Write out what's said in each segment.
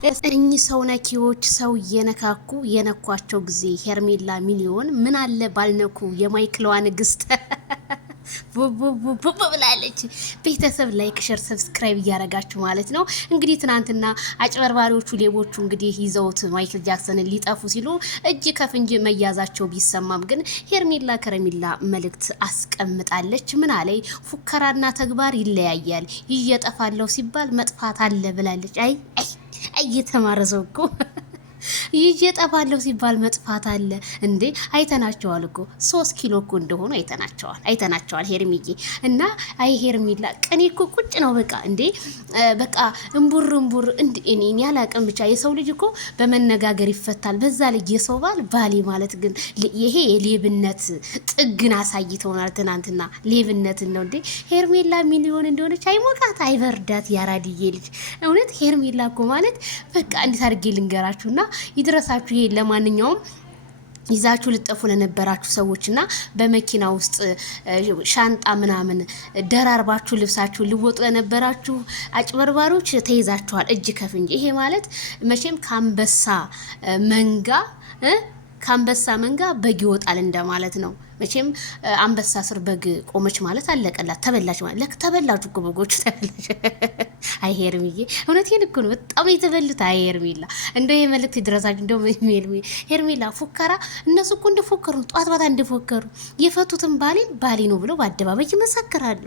እኚህ ሰው ነኪዎች ሰው እየነካኩ የነኳቸው ጊዜ ሄርሜላ ሚሊዮን ምን አለ ባልነኩ የማይክለዋ ንግስት ቡቡቡቡ ብላለች። ቤተሰብ ላይክ ሼር ሰብስክራይብ እያረጋችሁ ማለት ነው። እንግዲህ ትናንትና አጭበርባሪዎቹ ሌቦቹ እንግዲህ ይዘውት ማይክል ጃክሰንን ሊጠፉ ሲሉ እጅ ከፍንጅ መያዛቸው ቢሰማም ግን ሄርሜላ ከረሜላ መልእክት አስቀምጣለች። ምን አለይ ፉከራና ተግባር ይለያያል፣ ይየጠፋለሁ ሲባል መጥፋት አለ ብላለች። አይ እየተማረሰው እኮ ይዤ ጠፋለሁ ሲባል መጥፋት አለ እንዴ? አይተናቸዋል እኮ 3 ኪሎ እኮ እንደሆኑ አይተናቸዋል ሄርሚዬ። እና አይ ሄርሚላ ቀኔ እኮ ቁጭ ነው በቃ እንዴ በቃ እምቡር እንዴ እኔ ያላቀም ብቻ የሰው ልጅ እኮ በመነጋገር ይፈታል። በዛ ላይ የሰው ባሊ ማለት ግን ይሄ የሌብነት ጥግን አሳይተውናል ትናንትና። ሌብነት ነው እንዴ? ሄርሜላ ሚሊዮን እንደሆነች አይሞቃት አይበርዳት ያራድዬ ልጅ። እውነት ሄርሜላ እኮ ማለት በቃ እንዴት አድርጌ ልንገራችሁና ይድረሳችሁ። ይሄ ለማንኛውም ይዛችሁ ልጠፉ ለነበራችሁ ሰዎችና በመኪና ውስጥ ሻንጣ ምናምን ደራርባችሁ ልብሳችሁ ልወጡ ለነበራችሁ አጭበርባሪዎች ተይዛችኋል እጅ ከፍንጅ። ይሄ ማለት መቼም ከአንበሳ መንጋ በግ ይወጣል እንደማለት ነው። መቼም አንበሳ ስር በግ ቆመች ማለት አለቀላት፣ ተበላች ማለት ተበላችሁ እኮ በጎቹ ተበላች። አይ ሄርሚዬ እውነቴን እኮ ነው በጣም የተበሉት። አይ ሄርሜላ እንደው ይሄ መልእክት ይድረሳችሁ። እንደው ሄርሜላ ፉከራ እነሱ እኮ እንደፎከሩ ጧት ባታ እንደፎከሩ የፈቱትን ባሌ ነው ብለው በአደባባይ ይመሰክራሉ።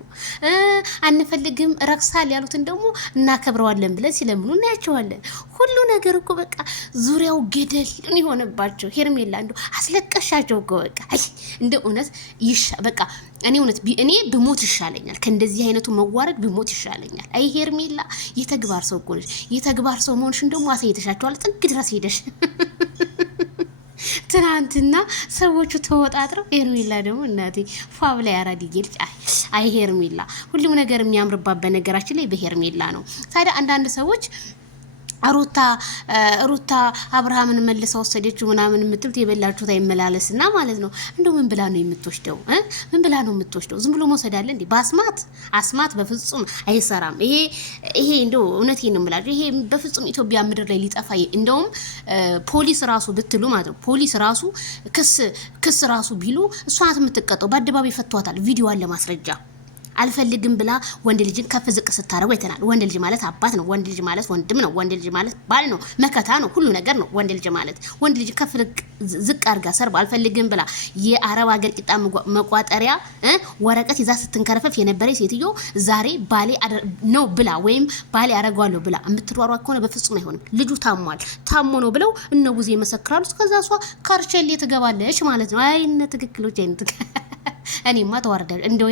አንፈልግም ረክሳል ያሉትን ደግሞ እናከብረዋለን ብለን ሲለምኑ እናያቸዋለን። ሁሉ ነገር እኮ በቃ ዙሪያው ገደል የሆነባቸው ሄርሜላ እንደው አስለቀሻቸው እኮ በቃ እንደ እውነት በቃ እኔ ብሞት ይሻለኛል ከእንደዚህ አይነቱ መዋረድ ብሞት ይሻለኛል። አይ ሄርሜላ የተግባር ሰው እኮ ነሽ። የተግባር ሰው መሆንሽን ደግሞ አሳይተሻቸዋል ጥግ ድረስ ሄደሽ ትናንትና ሰዎቹ ተወጣጥረው ሄርሜላ ደግሞ እናቴ ፋብላ ያራድዬ ልጅ። አይ ሄርሜላ ሁሉም ነገር የሚያምርባት በነገራችን ላይ በሄርሜላ ነው። ታዲያ አንዳንድ ሰዎች ሩታ አብርሃምን መልሳ ወሰደችው ምናምን የምትሉት የበላችሁት አይመላለስና ማለት ነው። እንደው ምን ብላ ነው የምትወስደው? ምን ብላ ነው የምትወስደው? ዝም ብሎ መውሰድ አለ እንዴ? አስማት በፍጹም አይሰራም። ይሄ እንደው እውነቴን ነው የምላችሁ፣ ይሄ በፍጹም ኢትዮጵያ ምድር ላይ ሊጠፋ እንደውም ፖሊስ ራሱ ብትሉ ማለት ነው ፖሊስ ራሱ ክስ ራሱ ቢሉ እሷ ናት የምትቀጣው። በአደባባይ ፈቷታል። ቪዲዮ አለ ማስረጃ። አልፈልግም ብላ ወንድ ልጅን ከፍ ዝቅ ስታረው አይተናል። ወንድ ልጅ ማለት አባት ነው። ወንድ ልጅ ማለት ወንድም ነው። ወንድ ልጅ ማለት ባል ነው፣ መከታ ነው፣ ሁሉ ነገር ነው። ወንድ ልጅ ማለት ወንድ ልጅ ከፍ ዝቅ አርጋ ሰርባ አልፈልግም ብላ የአረብ ሀገር ቂጣ መቋጠሪያ ወረቀት ይዛ ስትንከረፈፍ የነበረ ሴትዮ ዛሬ ባሌ ነው ብላ ወይም ባሌ አረጋለሁ ብላ የምትሯሯ ከሆነ በፍጹም አይሆንም። ልጁ ታሞ ነው ብለው እነ ቡዜ ይመሰክራሉ። ከዛ እሷ ካርቸሌ ትገባለች ማለት ነው። አይነ ትክክሎች አይነት እኔማ ተዋርዳል። እንደው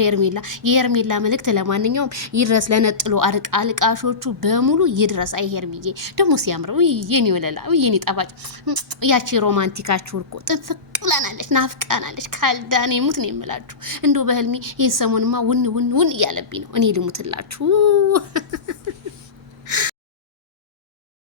የሄርሜላ መልእክት ለማንኛውም ይድረስ ለነጥሎ አልቃሾቹ በሙሉ ይድረስ። አይ ሄርሚዬ ደግሞ ሲያምረው የኔ ወለላ የኔ ጣፋጭ ያቺ ሮማንቲካችሁ እኮ ጥፍቅ ብላናለች፣ ናፍቃናለች። ካልዳኔ ሙት ነው የምላችሁ። እንደው በህልሜ ይሄን ሰሞንማ ውን እያለብኝ ነው። እኔ ልሙትላችሁ።